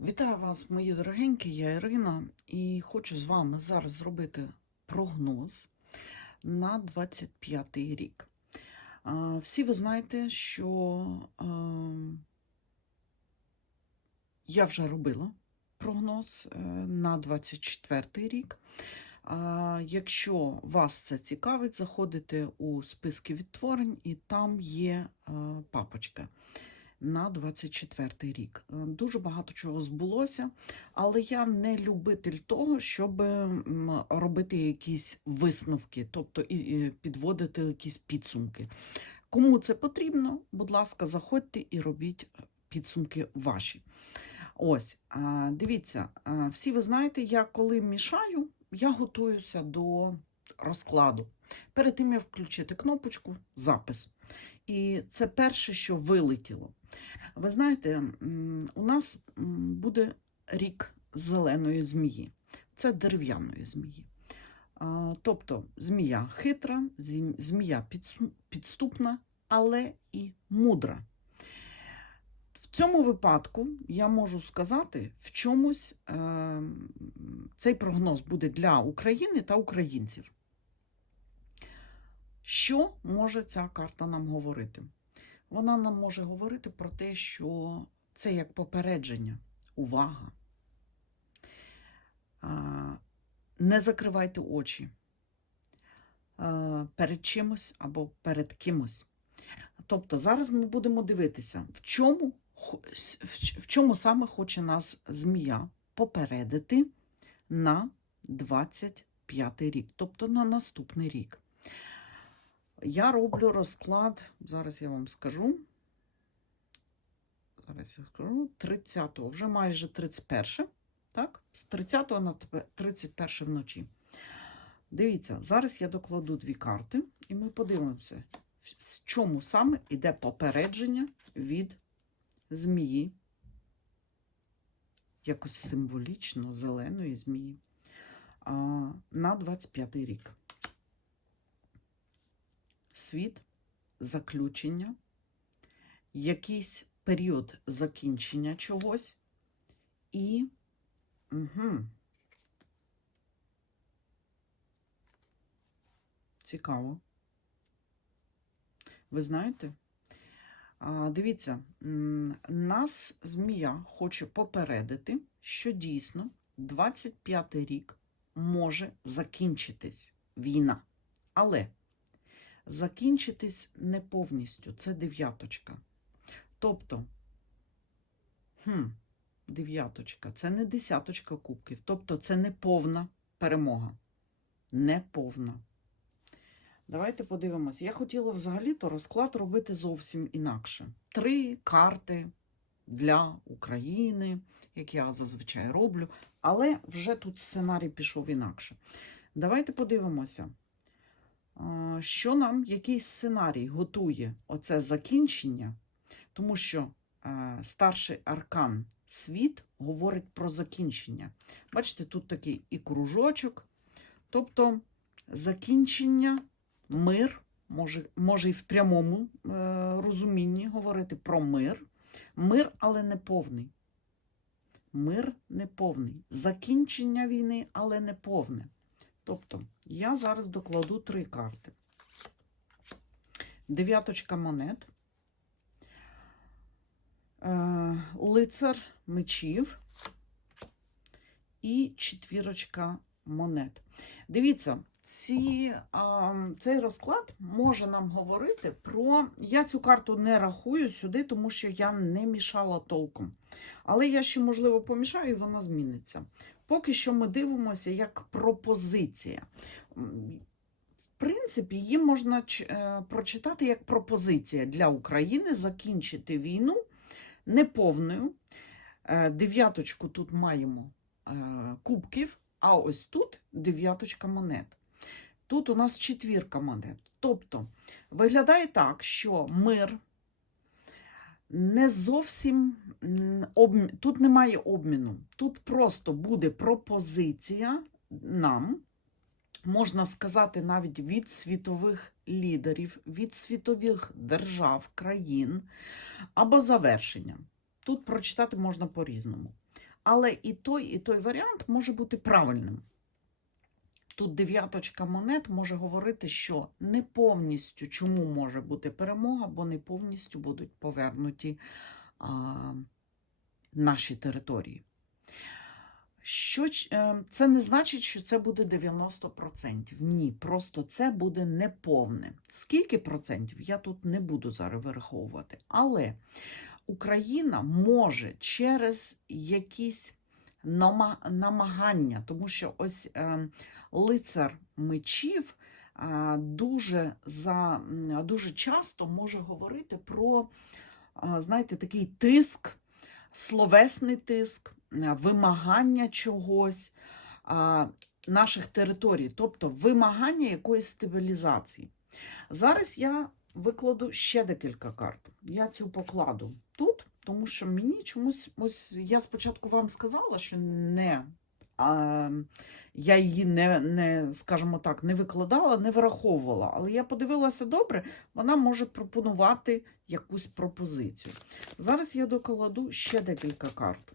Вітаю вас, мої дорогенькі, я Ірина, і хочу з вами зараз зробити прогноз на 25 рік. Всі ви знаєте, що я вже робила прогноз е, на 24 рік. Якщо вас це цікавить, заходите у списки відтворень, і там є е, папочка на 24 рік. Е, Дуже багато чого збулося, але я не любитель того, щоб робити якісь висновки, тобто і підводити якісь підсумки. Кому це потрібно, будь ласка, заходьте і робіть підсумки ваші. Ось, дивіться, всі ви знаєте, я коли мішаю, я готуюся до розкладу. Перед тим я включити кнопочку запис. І це перше, що вилетіло. Ви знаєте, у нас буде рік зеленої змії, це дерев'яної змії. Тобто змія хитра, змія підступна, але і мудра. В цьому випадку я можу сказати, в чомусь е, цей прогноз буде для України та українців. Що може ця карта нам говорити? Вона нам може говорити про те, що це як попередження, увага. Не закривайте очі перед чимось або перед кимось. Тобто зараз ми будемо дивитися, в чому, в чому саме хоче нас змія попередити на 25 рік, тобто на наступний рік. Я роблю розклад, зараз я вам скажу. Зараз я скажу 30-го, вже майже 31, так? З 30 на 31 вночі. Дивіться, зараз я докладу дві карти, і ми подивимося, з чому саме йде попередження від змії, якось символічно зеленої змії, на 25 рік світ, заключення, якийсь період закінчення чогось і. Угу. Цікаво. Ви знаєте? Дивіться, нас змія хоче попередити, що дійсно 25 рік може закінчитись війна. Але закінчитись не повністю. Це дев'яточка. Тобто, хм, дев'яточка, це не десяточка кубків. Тобто, це не повна перемога. Не повна. Давайте подивимось. Я хотіла взагалі-то розклад робити зовсім інакше. Три карти для України, як я зазвичай роблю, але вже тут сценарій пішов інакше. Давайте подивимося. А, що нам який сценарій готує оце закінчення, тому що е, старший аркан світ говорить про закінчення. Бачите, тут такий і кружочок, тобто закінчення, мир, може, може і в прямому е, розумінні говорити про мир. Мир, але не повний. Мир не повний. Закінчення війни, але не повне. Тобто, я зараз докладу три карти. Дев'яточка монет, е, лицар мечів і четвірочка монет. Дивіться, ці, цей розклад може нам говорити про. Я цю карту не рахую сюди, тому що я не мішала толком. Але я ще, можливо, помішаю, і вона зміниться. Поки що ми дивимося як пропозиція. В принципі, її можна е, прочитати як пропозиція для України закінчити війну неповною. Е, Дев'яточку тут маємо е, кубків, а ось тут дев'яточка монет. Тут у нас четвірка монет. Тобто виглядає так, що мир не зовсім м, обмі... тут немає обміну. Тут просто буде пропозиція нам, можна сказати, навіть від світових лідерів, від світових держав, країн або завершення. Тут прочитати можна по-різному. Але і той, і той варіант може бути правильним. Тут дев'яточка монет може говорити, що не повністю чому може бути перемога, бо не повністю будуть повернуті а, наші території. Що, е, це не значить, що це буде 90%. Ні, просто це буде неповне. Скільки процентів я тут не буду зараз вираховувати. Але Україна може через якісь намагання, тому що ось е, лицар мечів дуже, за, дуже часто може говорити про, знаєте, такий тиск, словесний тиск, е, вимагання чогось наших територій, тобто вимагання якоїсь стабілізації. Зараз я викладу ще декілька карт. Я цю покладу тут, тому що мені чомусь, ось я спочатку вам сказала, що не. А, я її не, не, скажімо так, не викладала, не враховувала. Але я подивилася добре, вона може пропонувати якусь пропозицію. Зараз я докладу ще декілька карт.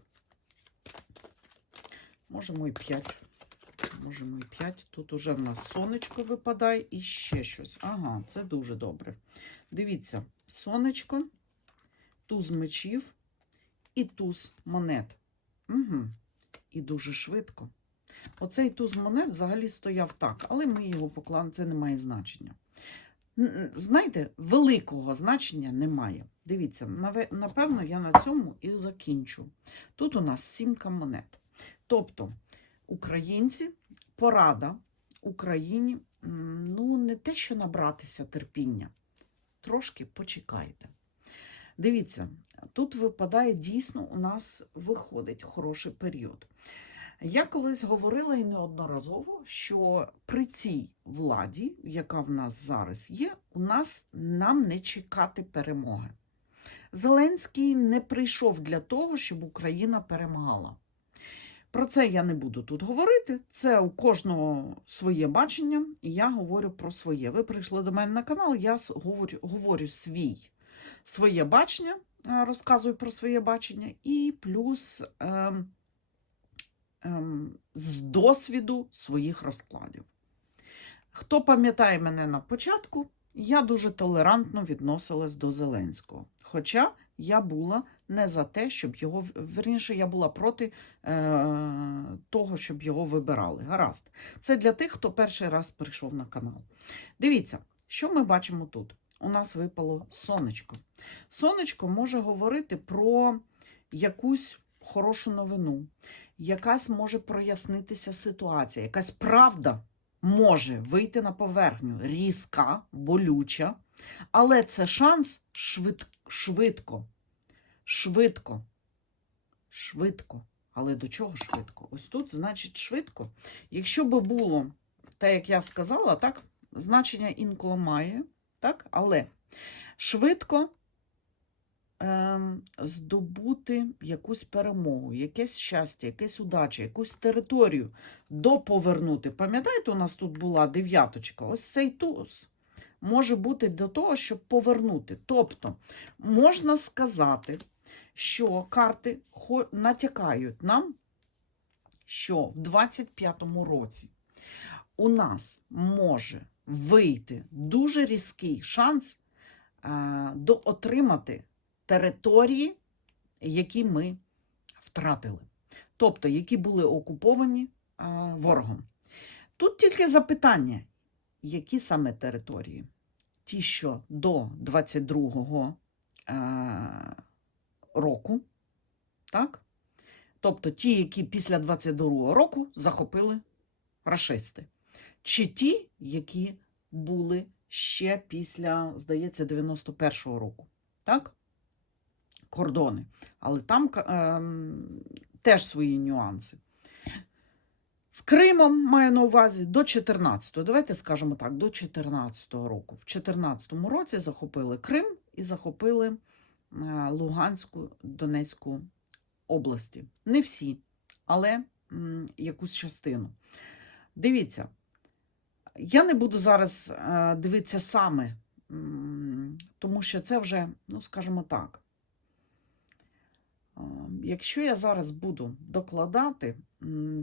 Можемо і 5. Можемо і 5. Тут уже в нас сонечко випадає і ще щось. Ага, це дуже добре. Дивіться, сонечко, туз мечів і туз монет. Угу. І дуже швидко. Оцей туз монет взагалі стояв так, але ми його поклали, це не має значення. Знаєте, великого значення немає. Дивіться, напевно, я на цьому і закінчу. Тут у нас сімка монет. Тобто, українці, порада Україні, ну, не те, що набратися терпіння, трошки почекайте. Дивіться, тут випадає дійсно, у нас виходить хороший період. Я колись говорила і неодноразово, що при цій владі, яка в нас зараз є, у нас нам не чекати перемоги. Зеленський не прийшов для того, щоб Україна перемагала. Про це я не буду тут говорити. Це у кожного своє бачення, і я говорю про своє. Ви прийшли до мене на канал, я говорю, говорю свій, своє бачення, е, розказую про своє бачення, і плюс ем, ем, з досвіду своїх розкладів. Хто пам'ятає мене на початку, я дуже толерантно відносилась до Зеленського. Хоча я була не за те, щоб його верніше, я була проти е, того, щоб його вибирали. Гаразд. Це для тих, хто перший раз прийшов на канал. Дивіться, що ми бачимо тут. У нас випало сонечко. Сонечко може говорити про якусь хорошу новину, якась може прояснитися ситуація, якась правда може вийти на поверхню, різка, болюча, але це шанс швид, швидко, швидко, швидко. Але до чого швидко? Ось тут, значить, швидко. Якщо би було, так як я сказала, так, значення інколи має, так, але швидко ем, здобути якусь перемогу, якесь щастя, якесь удача, якусь територію доповернути. Пам'ятаєте, у нас тут була дев'яточка? Ось цей туз може бути до того, щоб повернути. Тобто, можна сказати, що карти натякають нам, що в 25-му році у нас може вийти дуже різкий шанс е, до отримати території, які ми втратили, тобто які були окуповані е, ворогом. Тут тільки запитання, які саме території? Ті, що до 22-го е, року, так? Тобто ті, які після 22-го року захопили рашисти, чи ті, які були ще після, здається, 91-го року, так? Кордони. Але там ем, теж свої нюанси. З Кримом маю на увазі до 14-го, давайте скажемо так, до 14-го року. В 14-му році захопили Крим і захопили е, Луганську, Донецьку області. Не всі, але якусь частину. Дивіться, я не буду зараз е, дивитися саме, тому що це вже, ну скажімо так, Якщо я зараз буду докладати,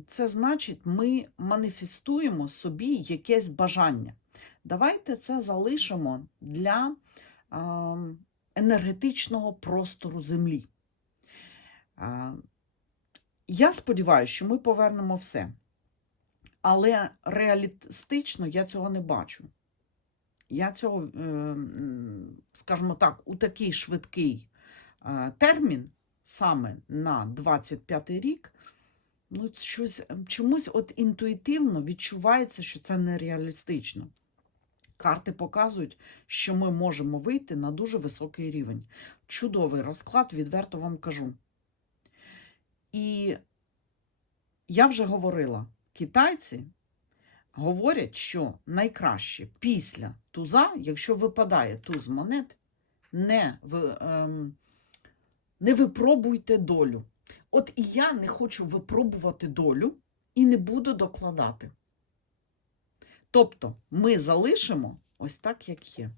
це значить, ми маніфестуємо собі якесь бажання. Давайте це залишимо для енергетичного простору Землі. Я сподіваюся, що ми повернемо все. Але реалістично я цього не бачу. Я цього, е, скажімо так, у такий швидкий е, термін, саме на 25 рік, ну, щось, чомусь от інтуїтивно відчувається, що це нереалістично. Карти показують, що ми можемо вийти на дуже високий рівень. Чудовий розклад, відверто вам кажу. І я вже говорила, китайці говорять, що найкраще після туза, якщо випадає туз монет, не, ем, не випробуйте долю. От і я не хочу випробувати долю і не буду докладати. Тобто ми залишимо ось так, як є.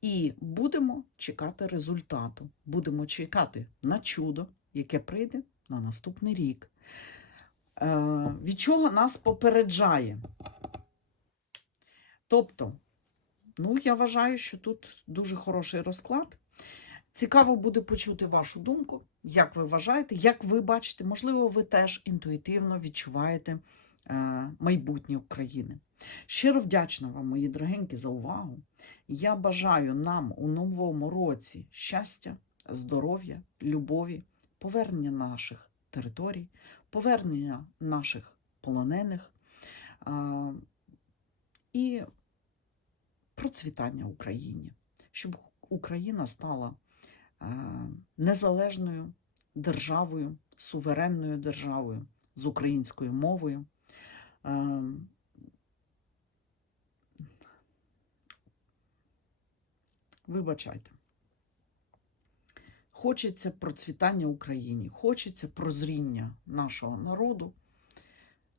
І будемо чекати результату. Будемо чекати на чудо, яке прийде на наступний рік. Е, від чого нас попереджає? Тобто, ну, я вважаю, що тут дуже хороший розклад. Цікаво буде почути вашу думку, як ви вважаєте, як ви бачите, можливо, ви теж інтуїтивно відчуваєте е, майбутнє України. Щиро вдячна вам, мої дорогенькі, за увагу. Я бажаю нам у новому році щастя, здоров'я, любові, повернення наших територій, повернення наших полонених і процвітання Україні, щоб Україна стала незалежною державою, суверенною державою з українською мовою. Вибачайте. Хочеться процвітання Україні, хочеться прозріння нашого народу,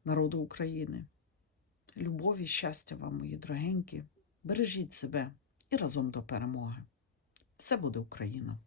народу України. Любові, щастя вам, мої дорогенькі. Бережіть себе і разом до перемоги. Все буде Україна!